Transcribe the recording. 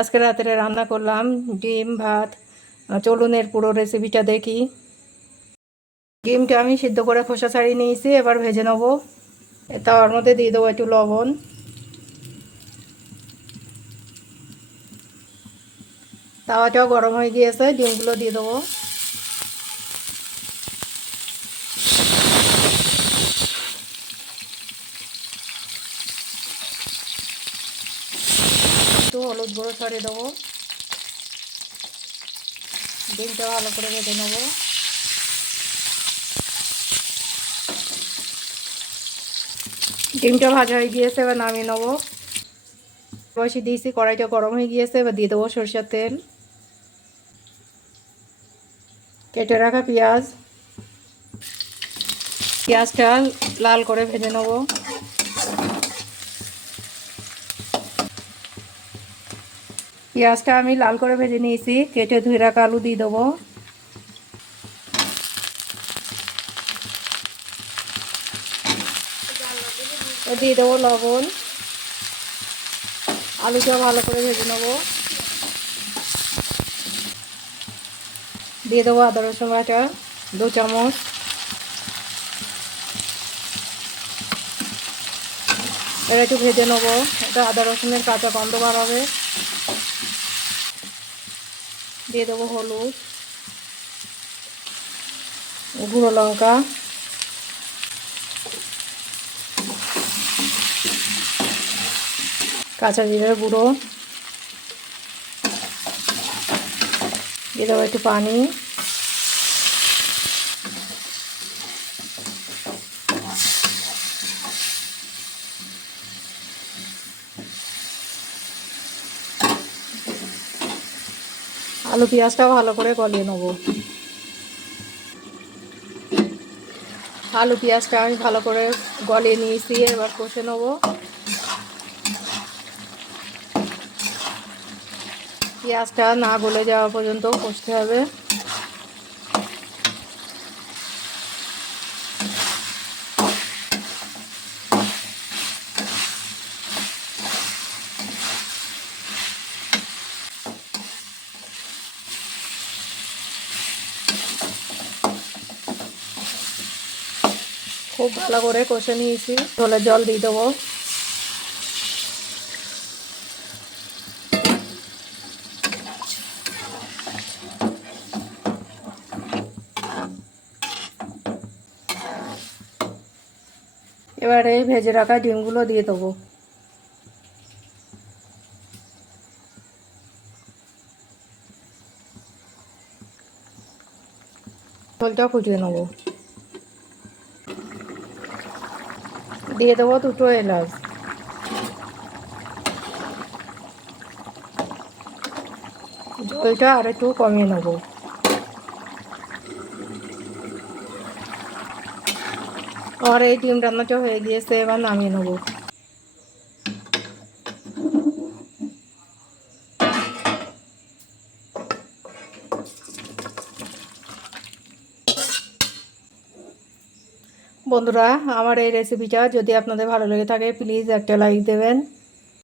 আজকে রাতে রান্না করলাম ডিম ভাত। চলুন এর পুরো রেসিপিটা দেখি। ডিমটা আমি সিদ্ধ করে খোসা ছাড়িয়ে নিয়েছি, এবার ভেজে নেব। তার মধ্যে দিয়ে দেবো একটু লবণ। তাওয়াটাও গরম হয়ে গিয়েছে, ডিমগুলো দিয়ে দেবো। একটু হলুদ গুঁড়ো ছড়িয়ে দেবো। ডিমটা ভালো করে ভেজে নেব। ডিমটা ভাজা হয়ে গিয়েছে, এবার নামিয়ে নেবো। বসিয়ে দিয়েছি, কড়াইটা গরম হয়ে গিয়েছে, এবার দিয়ে দেবো সরষের তেল। কেটে রাখা পেঁয়াজ, পেঁয়াজটা লাল করে ভেজে নেব। পেঁয়াজটা আমি লাল করে ভেজে নিয়েছি, কেটে ধুয়ে রাখা আলু দিয়ে দেবো। দিয়ে দেবো লবণ। আলুটা ভালো করে ভেজে নেব। দিয়ে দেবো আদা রসুন বাটা 2 চামচ। এটা একটু ভেজে নেবো, এটা আদা রসুনের কাঁচা গন্ধ বার হবে। দিয়ে দেবো হলুদ, গুঁড়ো লঙ্কা, কাঁচা জিরের গুঁড়ো। দিয়ে দেবো একটু পানি। আলু পেঁয়াজটাও ভালো করে গলিয়ে নেব। আলু পেঁয়াজটা আমি ভালো করে গলিয়ে নিয়েছি, এবার কষে নেব। পেঁয়াজটা না গলে যাওয়া পর্যন্ত কষতে হবে। খুব ভালো করে কষে নিয়েছি, ঝোলের জল দিয়ে দেবো। এবারে ভেজে রাখা ডিমগুলো দিয়ে দেবো। ঝোলটা ফুটিয়ে নেবো। দিয়ে দেবো 2 এলাচ। ঝোলটা আর একটু কমিয়ে নেবো। আর এই ডিম রান্নাটা হয়ে গিয়েছে, এবার নামিয়ে নেবো। বন্ধুরা, আমার এই রেসিপিটা যদি আপনাদের ভালো লেগে থাকে প্লিজ একটা লাইক দেবেন।